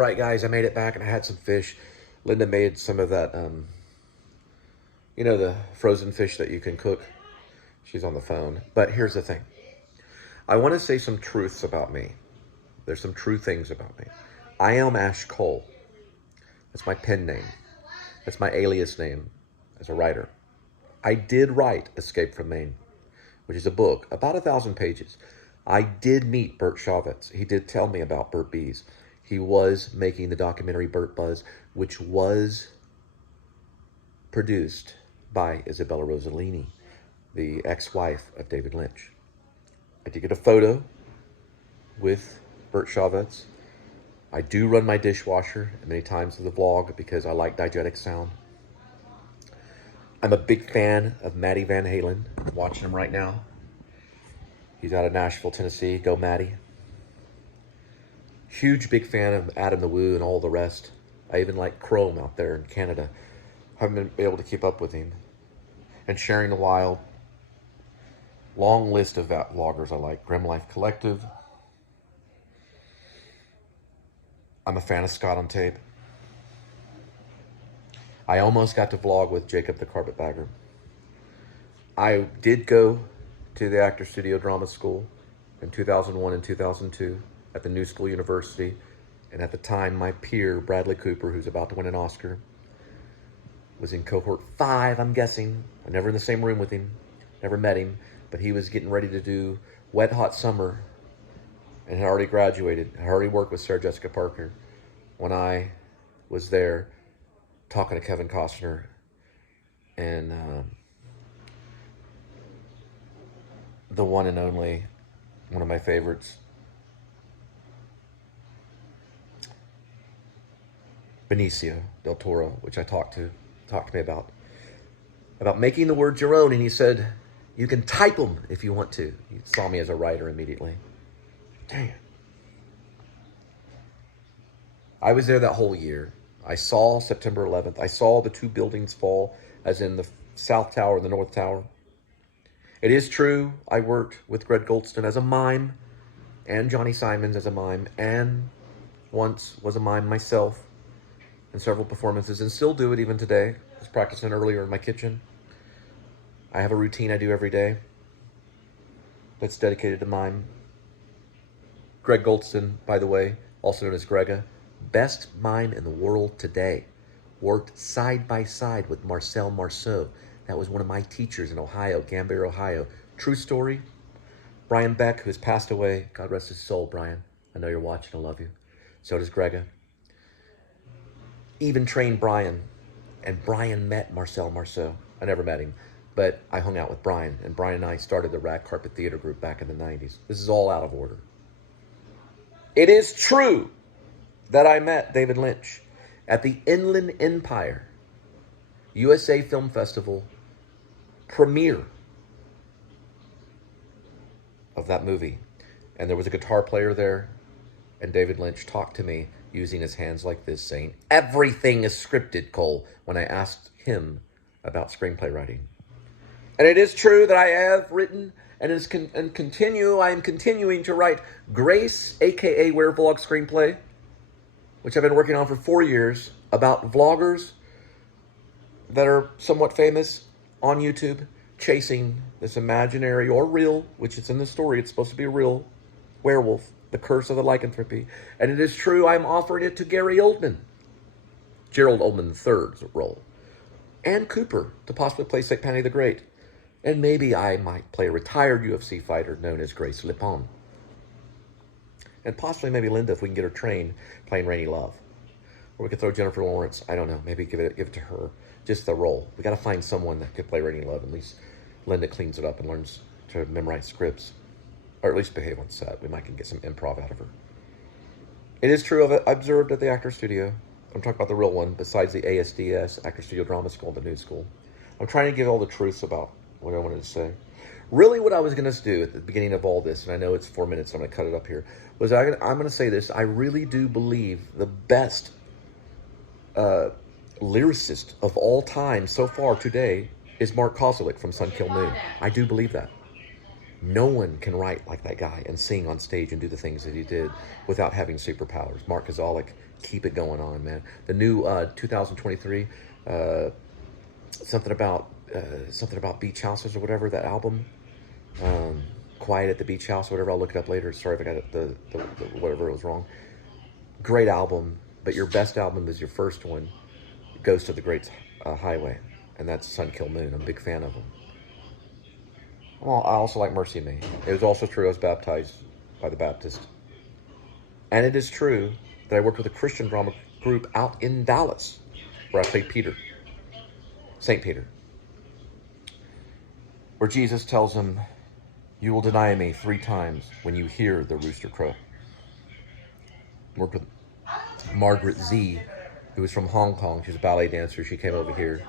right, guys, I made it back and I had some fish. Linda made some of that, you know, the frozen fish that you can cook. She's on the phone. But here's the thing. I want to say some truths about me. There's some true things about me. I am Ash Cole. That's my pen name. That's my alias name as a writer. I did write Escape from Maine, which is a book, about 1,000 pages. I did meet Bert Cassavetes. He did tell me about Burt Bees. He was making the documentary Burt Buzz, which was produced by Isabella Rossellini, the ex-wife of David Lynch. I did get a photo with Bert Cassavetes. I do run my dishwasher many times in the vlog because I like diegetic sound. I'm a big fan of Maddie Van Halen. I'm watching him right now. He's out of Nashville, Tennessee. Go, Maddie. Huge big fan of Adam the Woo and all the rest. I even like Chrome out there in Canada. Haven't been able to keep up with him. And Sharing the Wild. Long list of vloggers I like. Grim Life Collective. I'm a fan of Scott on Tape. I almost got to vlog with Jacob the Carpetbagger. I did go to the Actor Studio Drama School in 2001 and 2002 at the New School University. And at the time, my peer, Bradley Cooper, who's about to win an Oscar, was in cohort 5, I'm guessing. I'm never in the same room with him, never met him, but he was getting ready to do Wet Hot Summer and had already graduated. I already worked with Sarah Jessica Parker when I was there talking to Kevin Costner and the one and only, one of my favorites, Benicio del Toro, which I talked to me about making the words your own. And he said, you can type them if you want to. He saw me as a writer immediately. Dang. I was there that whole year. I saw September 11th. I saw the 2 buildings fall, as in the South Tower and the North Tower. It is true, I worked with Greg Goldston as a mime, and Johnny Simons as a mime, and once was a mime myself in several performances, and still do it even today. I was practicing earlier in my kitchen. I have a routine I do every day that's dedicated to mime. Greg Goldston, by the way, also known as Grega, best mime in the world today. Worked side by side with Marcel Marceau. That was one of my teachers in Ohio, Gambier, Ohio. True story. Brian Beck, who's passed away. God rest his soul, Brian. I know you're watching. I love you. So does Grega. Even trained Brian. And Brian met Marcel Marceau. I never met him, but I hung out with Brian. And Brian and I started the Rag Carpet Theater Group back in the 90s. This is all out of order. It is true that I met David Lynch at the Inland Empire USA Film Festival premiere of that movie. And there was a guitar player there, and David Lynch talked to me using his hands like this, saying, everything is scripted, Cole, when I asked him about screenplay writing. And it is true that I have written I am continuing to write Grace, aka Where Vlog Screenplay, which I've been working on for 4 years, about vloggers that are somewhat famous on YouTube, chasing this imaginary or real, which is in the story, it's supposed to be a real werewolf, the curse of the lycanthropy. And it is true, I'm offering it to Gary Oldman, Gerald Oldman III's role, and Cooper to possibly play St. Penny the Great. And maybe I might play a retired UFC fighter known as Grace Lepone. And possibly maybe Linda, if we can get her trained, playing Rainy Love. Or we could throw Jennifer Lawrence, I don't know, maybe give it to her, just the role. We got to find someone that could play Rainy Love. At least Linda cleans it up and learns to memorize scripts, or at least behave on set. We might can get some improv out of her. It is true, I've observed at the Actor Studio. I'm talking about the real one, besides the ASDS, Actor Studio Drama School, and the New School. I'm trying to give all the truths about what I wanted to say. Really what I was going to do at the beginning of all this, and I know it's 4 minutes, so I'm going to cut it up here, was I'm going to say this. I really do believe the best lyricist of all time so far today is Mark Kozelek from Sun Kil Moon. I do believe that. No one can write like that guy and sing on stage and do the things that he did without having superpowers. Mark Kozalik, keep it going on, man. The new 2023, something about beach houses or whatever, that album, Quiet at the Beach House or whatever. I'll look it up later. Sorry if I got it, the whatever it was wrong. Great album, but your best album is your first one, Ghost of the Great Highway, and that's Sun Kil Moon. I'm a big fan of them. Well, I also like Mercy Me. It was also true I was baptized by the Baptist. And it is true that I worked with a Christian drama group out in Dallas, where I played Peter, St. Peter, where Jesus tells him, "You will deny me 3 times when you hear the rooster crow." Worked with Margaret Z, who was from Hong Kong. She's a ballet dancer. She came over here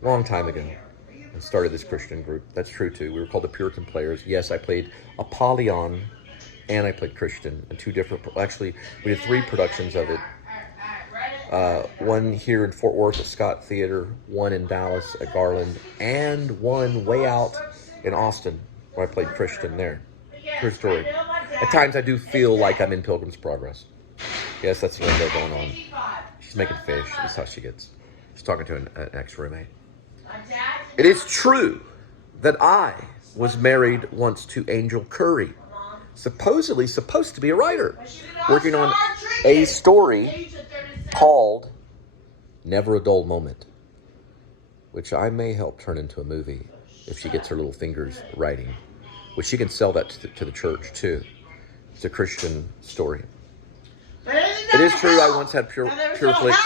a long time ago and started this Christian group. That's true too. We were called the Puritan Players. Yes, I played Apollyon and I played Christian in 2 different, actually we did 3 productions of it. One here in Fort Worth at Scott Theater, one in Dallas at Garland, and one way out in Austin where I played Christian there. True story. At times I do feel like I'm in Pilgrim's Progress. Yes, that's Linda going on. She's making fish. That's how she gets. She's talking to an ex-roommate. It is true that I was married once to Angel Curry, supposedly supposed to be a writer, working on a story called Never a Dull Moment, which I may help turn into a movie if she gets her little fingers writing, which she can sell that to the church too. It's a Christian story. It is true I once had pure flicks.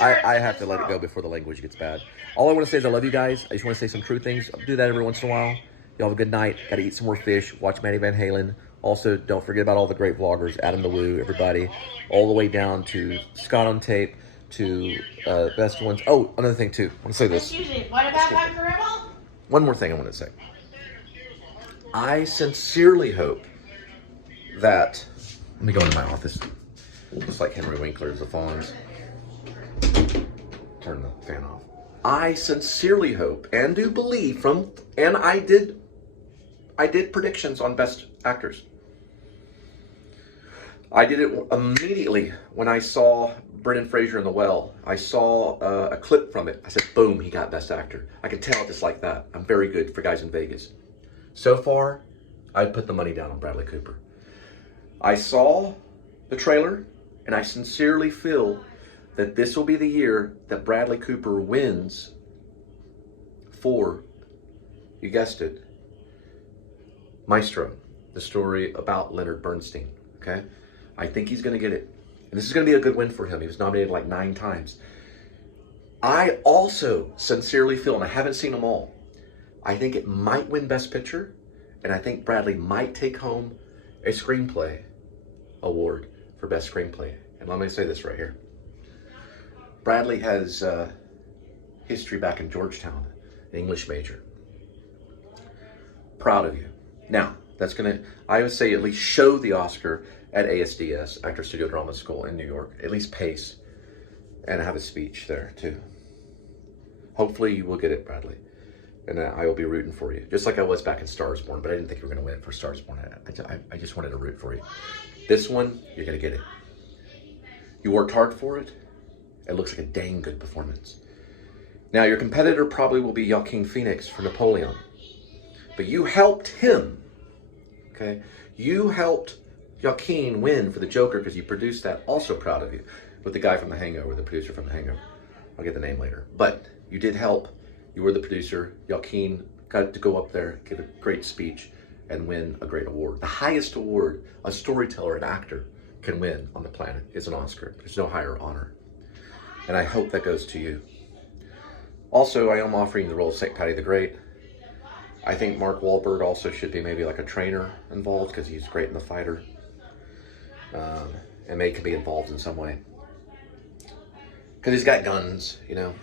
I have to let it go before the language gets bad. All I want to say is I love you guys. I just want to say some true things. I'll do that every once in a while. Y'all have a good night. Got to eat some more fish. Watch Maddie Van Halen. Also, don't forget about all the great vloggers. Adam the Woo, everybody. All the way down to Scott on Tape, to Best Ones. Oh, another thing too. I want to say this. Excuse me, what about Dr. Ribble? One more thing I want to say. I sincerely hope that... Let me go into my office. Just like Henry Winkler's The Fawns. Turn the fan off. I sincerely hope and do believe and I did predictions on Best Actors. I did it immediately when I saw Brendan Fraser in The Well. I saw a clip from it. I said, boom, he got Best Actor. I can tell just like that. I'm very good for guys in Vegas. So far, I'd put the money down on Bradley Cooper. I saw the trailer, and I sincerely feel that this will be the year that Bradley Cooper wins for, you guessed it, Maestro, the story about Leonard Bernstein, okay? I think he's going to get it. And this is going to be a good win for him. He was nominated like 9 times. I also sincerely feel, and I haven't seen them all, I think it might win Best Picture, and I think Bradley might take home a screenplay award for Best Screenplay. And let me say this right here. Bradley has history back in Georgetown, an English major. Proud of you. Now, that's going to, I would say, at least show the Oscar at ASDS, Actor Studio Drama School in New York. At least pace. And have a speech there, too. Hopefully you will get it, Bradley. And I will be rooting for you. Just like I was back in Stars Born, but I didn't think you were going to win for Stars Born. I just wanted to root for you. This one, you're going to get it. You worked hard for it. It looks like a dang good performance. Now, your competitor probably will be Joaquin Phoenix for Napoleon. But you helped him, okay? You helped Joaquin win for the Joker because you produced that. Also proud of you. With the guy from The Hangover, the producer from The Hangover. I'll get the name later. But you did help. You were the producer. Joaquin got to go up there, give a great speech, and win a great award. The highest award a storyteller, an actor, can win on the planet is an Oscar. There's no higher honor. And I hope that goes to you. Also, I am offering the role of St. Patty the Great. I think Mark Wahlberg also should be maybe like a trainer involved because he's great in The Fighter. And May could be involved in some way. Because he's got guns, you know.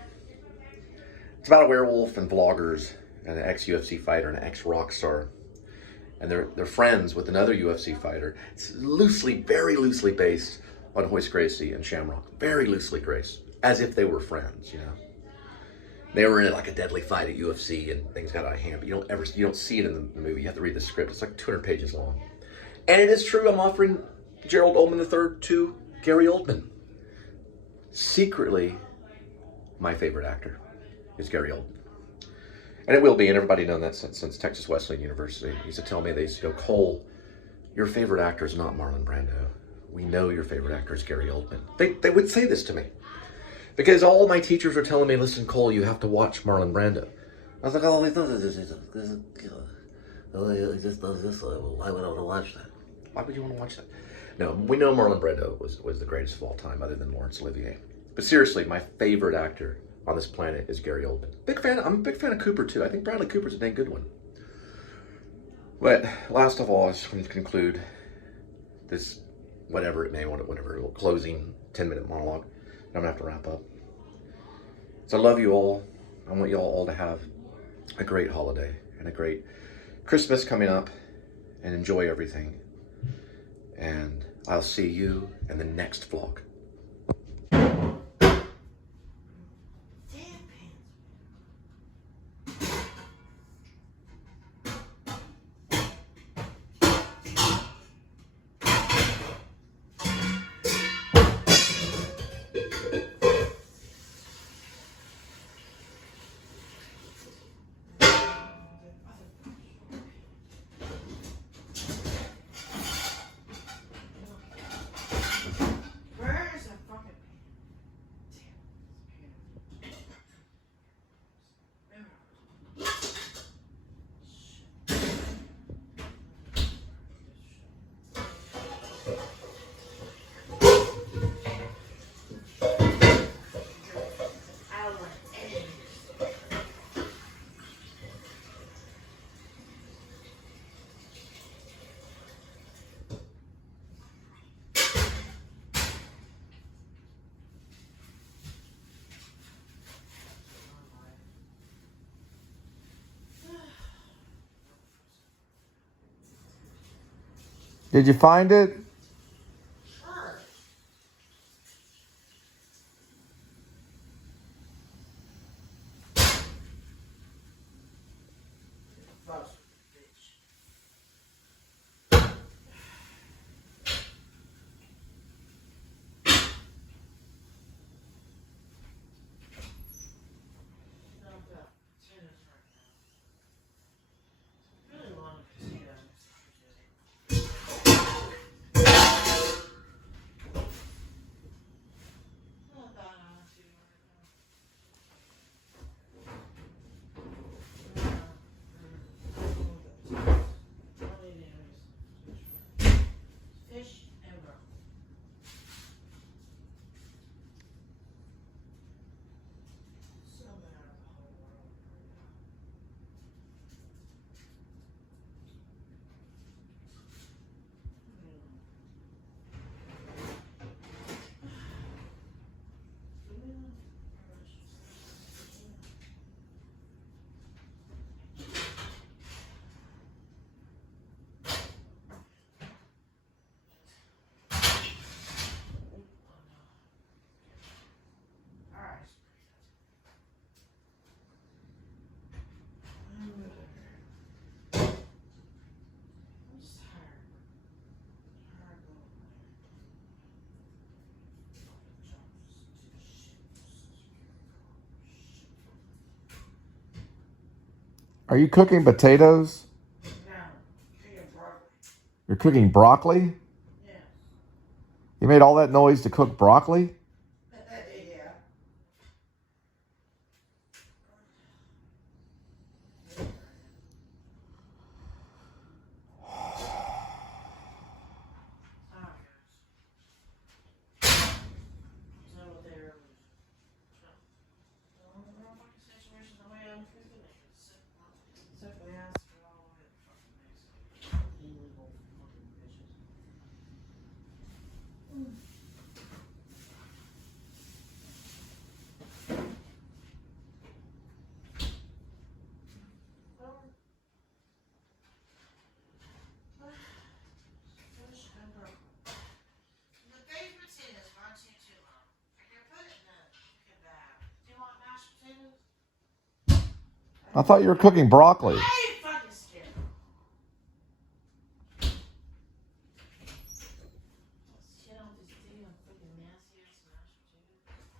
It's about a werewolf and vloggers and an ex-UFC fighter and an ex-rock star. And they're friends with another UFC fighter. It's loosely, very loosely based on Hoist Gracie and Shamrock. Very loosely based. As if they were friends, you know. They were in like a deadly fight at UFC and things got out of hand, but you don't see it in the movie. You have to read the script. It's like 200 pages long. And it is true, I'm offering Gerald Oldman III to Gary Oldman. Secretly, my favorite actor is Gary Oldman. And it will be, and everybody known that since Texas Wesleyan University. He used to tell me, they used to go, Cole, your favorite actor is not Marlon Brando. We know your favorite actor is Gary Oldman. They would say this to me. Because all my teachers were telling me, listen, Cole, you have to watch Marlon Brando. I was like, oh, he just does this. Why would I want to watch that? Why would you want to watch that? No, we know Marlon Brando was the greatest of all time, other than Laurence Olivier. But seriously, my favorite actor on this planet is Gary Oldman. I'm a big fan of Cooper, too. I think Bradley Cooper's a dang good one. But last of all, I just want to conclude this, whatever closing 10-minute monologue. I'm going to have to wrap up. So I love you all. I want you all to have a great holiday and a great Christmas coming up, and enjoy everything. And I'll see you in the next vlog. Did you find it? Are you cooking potatoes? No, cooking broccoli. You're cooking broccoli? Yeah. You made all that noise to cook broccoli? Yeah. I thought you were cooking broccoli. I ain't fucking scared. Shit on this damn fucking nasty ass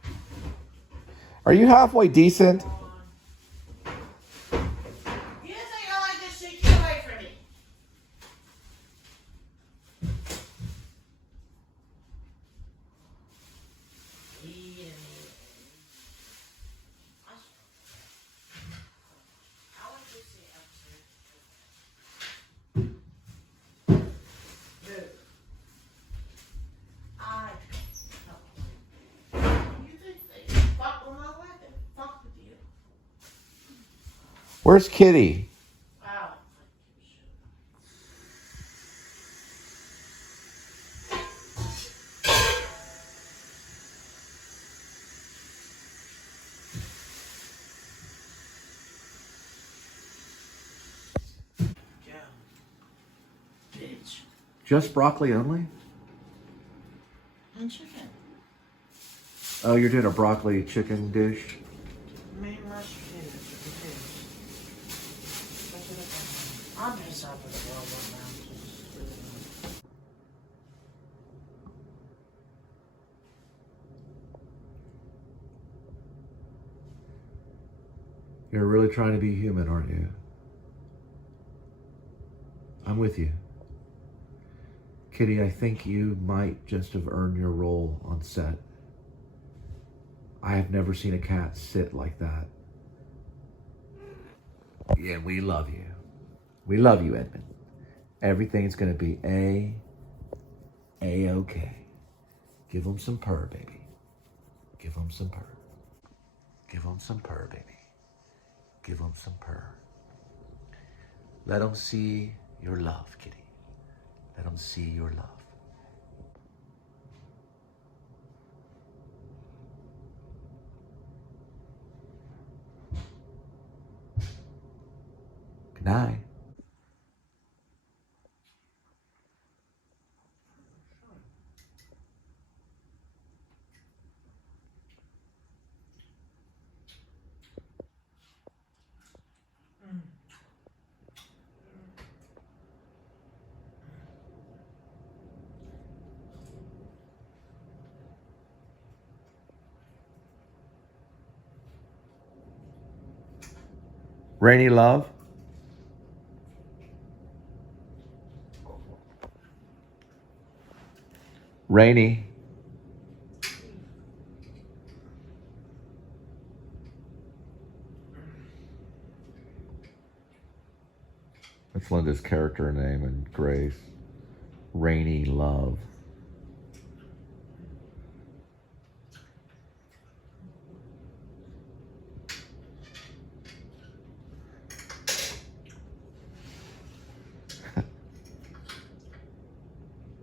smash. Are you halfway decent? You think I like this shit? Get away from me. Where's Kitty? Wow. Yeah. Bitch. Just broccoli only? And chicken. Oh, you're doing a broccoli chicken dish? Main mashed potatoes. I'm pissed off with the world right now. You're really trying to be human, aren't you? I'm with you. Kitty, I think you might just have earned your role on set. I have never seen a cat sit like that. Yeah, we love you. We love you, Edmund. Everything's gonna be A-okay. Give him some purr, baby. Give him some purr. Give him some purr, baby. Give him some purr. Let him see your love, kitty. Let him see your love. Good night. Rainy love. Rainy. That's Linda's character name in Grace. Rainy love.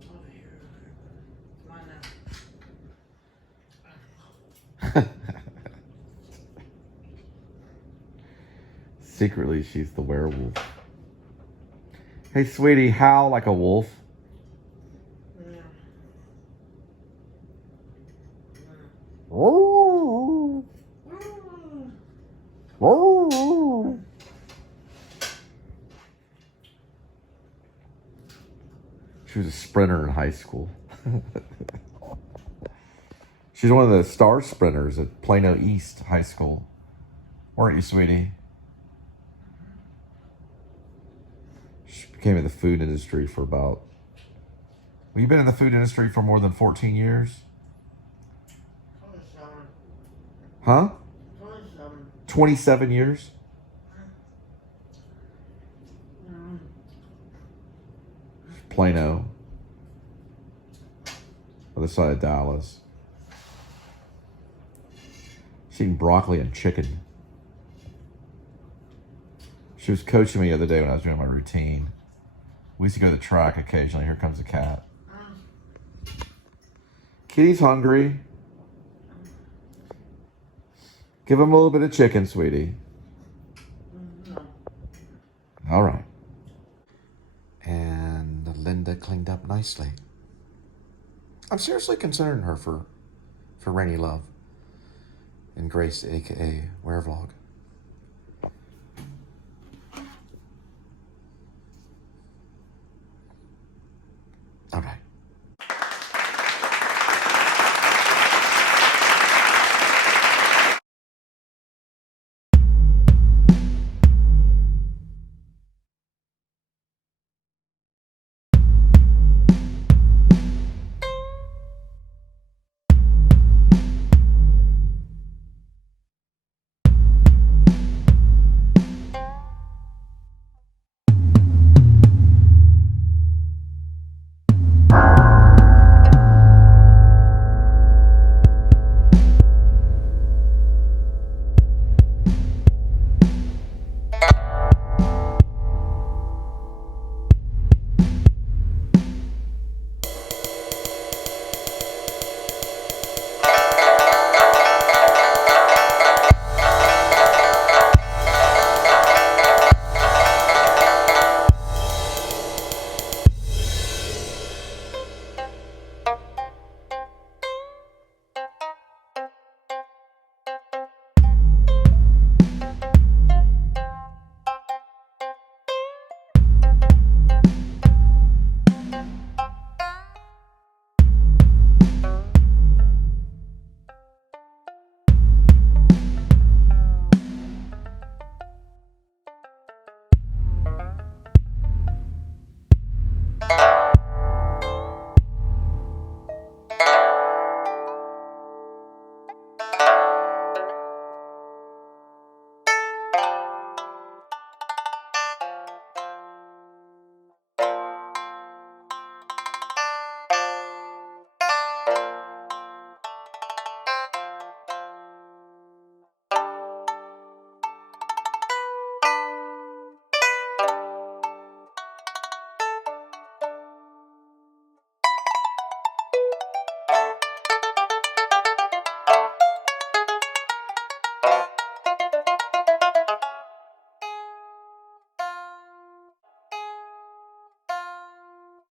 Over here. Come on now. Secretly, she's the werewolf. Hey, sweetie, howl like a wolf. She was a sprinter in high school. She's one of the star sprinters at Plano East High School. Weren't you, sweetie? She became in the food industry for about... Well, you've been in the food industry for more than 14 years? 27. Huh? 27. 27 years? Plano. Other side of Dallas. She's eating broccoli and chicken. She was coaching me the other day when I was doing my routine. We used to go to the track occasionally. Here comes the cat. Kitty's hungry. Give him a little bit of chicken, sweetie. All right. And Linda cleaned up nicely. I'm seriously considering her for Rainy Love and Grace, aka Werevlog.